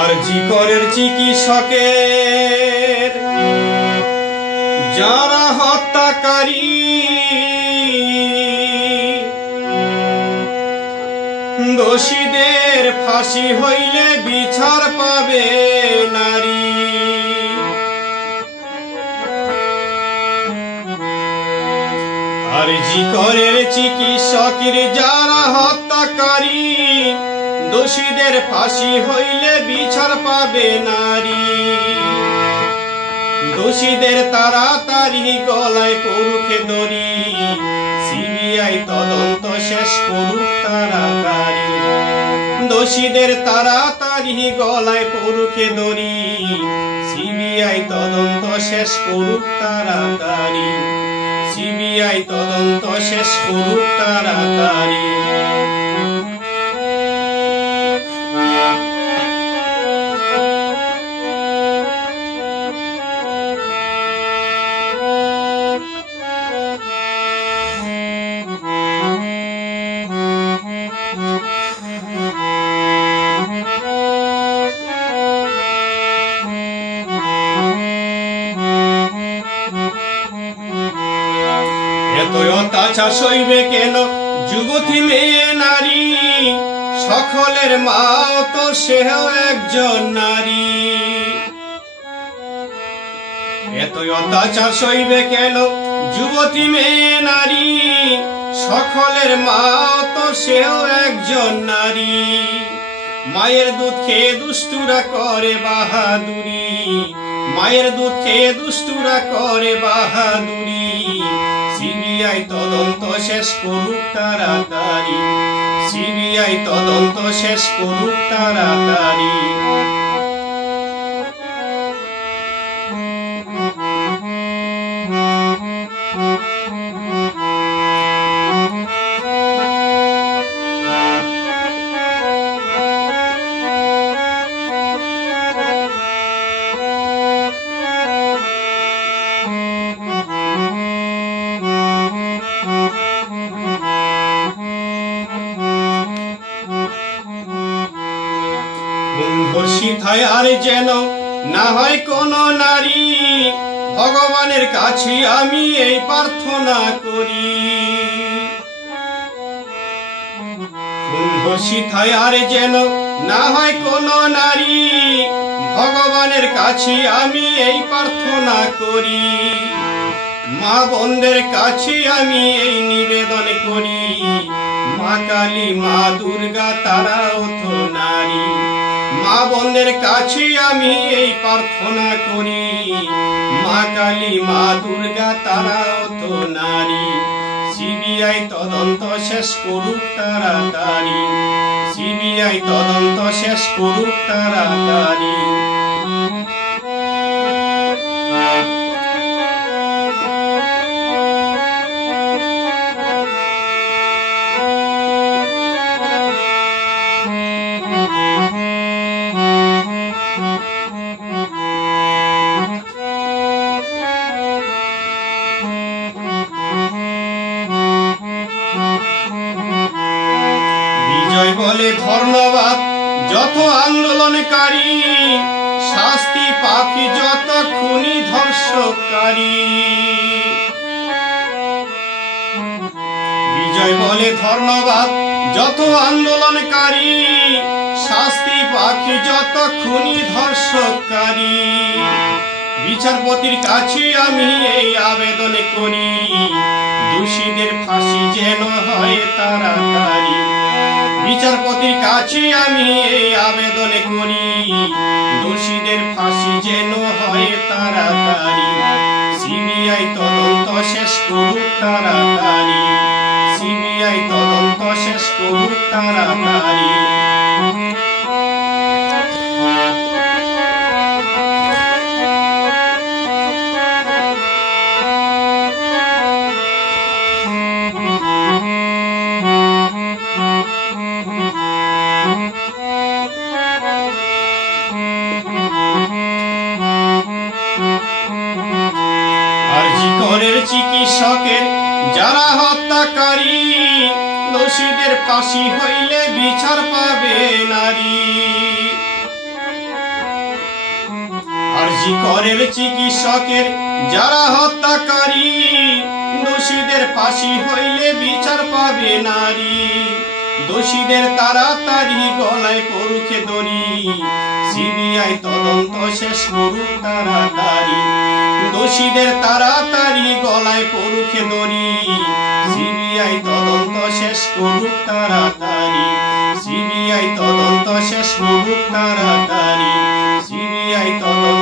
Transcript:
আরজি করের চিকিৎসকের যারা হত্যাকারী দোষীদের ফাঁসি হইলে বিচার পাবে নারী। আরজি করের চিকিৎসকের যারা হত্যাকারী দোষীদের ফাঁসি হইলে বিচার পাবে নারী। দোষীদের তাড়াতাড়ি গলায় পড়ুকে দড়ি, সিবিআই তদন্ত শেষ করুক তাড়াতাড়ি। দোষীদের তাড়াতাড়ি গলায় পড়ুকে দড়ি, সিবিআই তদন্ত শেষ করুক তাড়াতাড়ি। সিবিআই তদন্ত শেষ করুক তাড়াতাড়ি। এতই অত্যাচার সইবে কেন যুবতী মেয়ে নারী, সকলের মাও তো সেও একজন নারী। এতই অত্যাচার সইবে কেন যুবতী মেয়ে নারী, সকলের মাও তো সেও একজন নারী। মায়ের দুধ খেয়ে দুষ্টুরা করে বাহাদুরি, মায়ের দুধ খেয়ে দুষ্টুরা করে বাহাদুরি। সিবিআই তদন্ত শেষ করুক তাড়াতাড়ি, সিবিআই তদন্ত শেষ করুক তাড়াতাড়ি। ধর্ষিতায় আর যেন না হয় কোন নারী, ভগবানের কাছে আমি এই প্রার্থনা করি। ধর্ষিতায় আর যেন না হয় কোন নারী, ভগবানের কাছে আমি এই প্রার্থনা করি। মা বোনদের কাছে আমি এই নিবেদন করি, মা কালী মা দুর্গা তারাও তো নারী। মা বোনদের কাছে আমি এই প্রার্থনা করি, মা কালী মা দুর্গা তারাও তো নারী। সিবিআই তদন্ত শেষ করুক তাড়াতাড়ি, সিবিআই তদন্ত শেষ করুক তাড়াতাড়ি। বলে ধন্যবাদ যত আন্দোলনকারী, শাস্তি পাখি যত খুনি ধর্ষকারী। বিজয় বলে ধন্যবাদ যত আন্দোলনকারী, শাস্তি পাখি যত খুনি ধর্ষকারী। বিচারপতির কাছে আমি এই আবেদন করি, দোষীদের ফাঁসি যেন হয় তাড়াতাড়ি। বিচারপতির কাছে আমি এই আবেদন করি, দোষীদের ফাঁসি যেন হয় তাড়াতাড়ি। সিবিআই তদন্ত শেষ করুক তাড়াতাড়ি, সিবিআই তদন্ত শেষ করুক তাড়াতাড়ি। চিকিৎসকের যারা হত্যাকারী, দোষীদের ফাঁসি হইলে বিচার পাবে নারী। শিকরের চিকিৎসকের যারা হত্যাকারী, দোষীদের ফাঁসি হইলে বিচার পাবে নারী। দোষীদের তাড়াতাড়ি গলায় পড়ুকে দড়ি, সিবিআই তদন্ত শেষ করুক তাড়াতাড়ি। দোষীদের তাড়াতাড়ি গলায় পড়ুকে দড়ি, সিবিআই তদন্ত শেষ করুক তাড়াতাড়ি। সিবিআই তদন্ত শেষ করুক তাড়াতাড়ি। সিবিআই তদন্ত